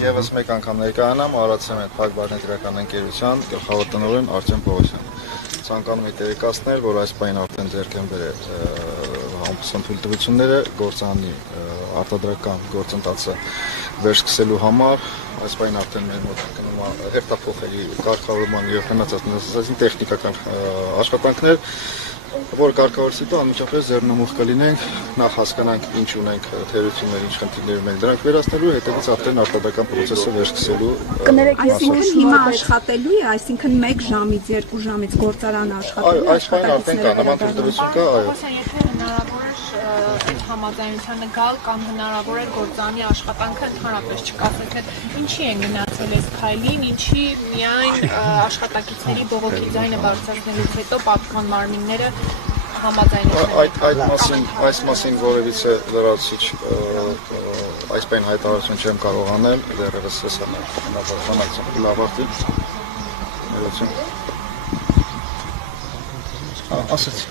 Եվս մեկ անգամ ներկայանամ Արարատսեմենտ Փակbaşıնետրական ընկերության գլխավոր տնօրեն Արտեմ Պողոսյան։ Ցանկանում եմ տեղեկացնել, որ այս պահին արդեն ձեռք են բերել համապատասխան թույլտվությունները գործանի արտադրական գործընթացը վերսկսելու համար։ Այս պահին արդեն մեր մոտ գնում է հերթափոխելի կարգավորման եւ հնացածին տեխնիկական աշխատանքներ, որ կարգավորեցի տո անմիջապես ձեռնամուխ կլինենք, նախ հասկանանք ինչ ունենք թերություններ, ինչ խնդիրներ ունենք, դրանք վերացնելու, հետևից արդեն արտադրական process-ը վերսկսելու։ Կներեք, այսինքն հիմա աշխատելու է, այսինքն 1 ժամից 2 ժամից գործարանը աշխատելու է։ Այս պահին արդեն կա նման թույլտվություն կա, այո։ Եթե հնարավոր է համաձայնությանը գալ կամ հնարավոր է գործանի աշխատանքը ընդհանրապես չկասեցնել, ինչի են գնացել այս քայլին, ինչի միայն աշխատակիցների բողոքի ձայնը բարձրացնելուց հետո պատկան մարմինները Այս մասին որևիցե լրացուցիչ այս պահին հայտարարություն չեմ կարող անել, դեռևս լավարտի։ Ասացի,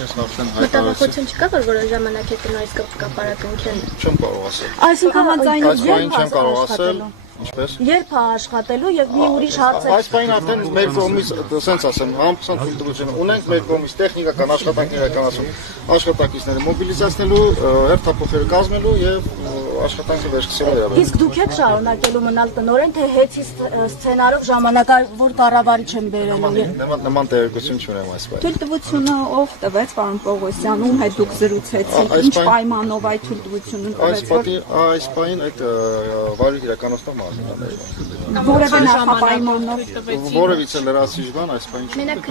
ես նախքան հայտարարություն չկա, որ որոշ ժամանակ հետո նույնիսկ կապարակնքեն։ Չեմ կարող ասել։ Այսինքն համաձայնություն չեմ կարող ասել։ Ինչպես։ Երբ է աշխատելու եւ մի ուրիշ հարց է։ Այս պահին արդեն մեր կողմից, ասենց ասեմ, համապատասխան թույլտվություն ունենք, մեր կողմից տեխնիկական աշխատանքներ իրականացում, աշխատակիցները մոբիլիզացնելու, հերթափոխերը կազմելու եւ աշխատանքը վերսկսելու իրավունք։ Իսկ դուք եք շարունակելու մնալ տնօրեն, թե հեծի սցենարով ժամանակավոր կառավարիչ են բերելու։ Նման տեղեկություն չունեմ այս պահին։ Թույլտվությունը ով տվեց, պարոն Պողոսյան, ում հետ դուք զրուցեցիք, ինչ պայմանով այդ թույլտվությունը տվեց։ Այս պահին այդ վարի իրականացնող մարզիկները։ Որևէ նախապայմանով։ Որևիցե լրացիչ բան այս պահին չունենք։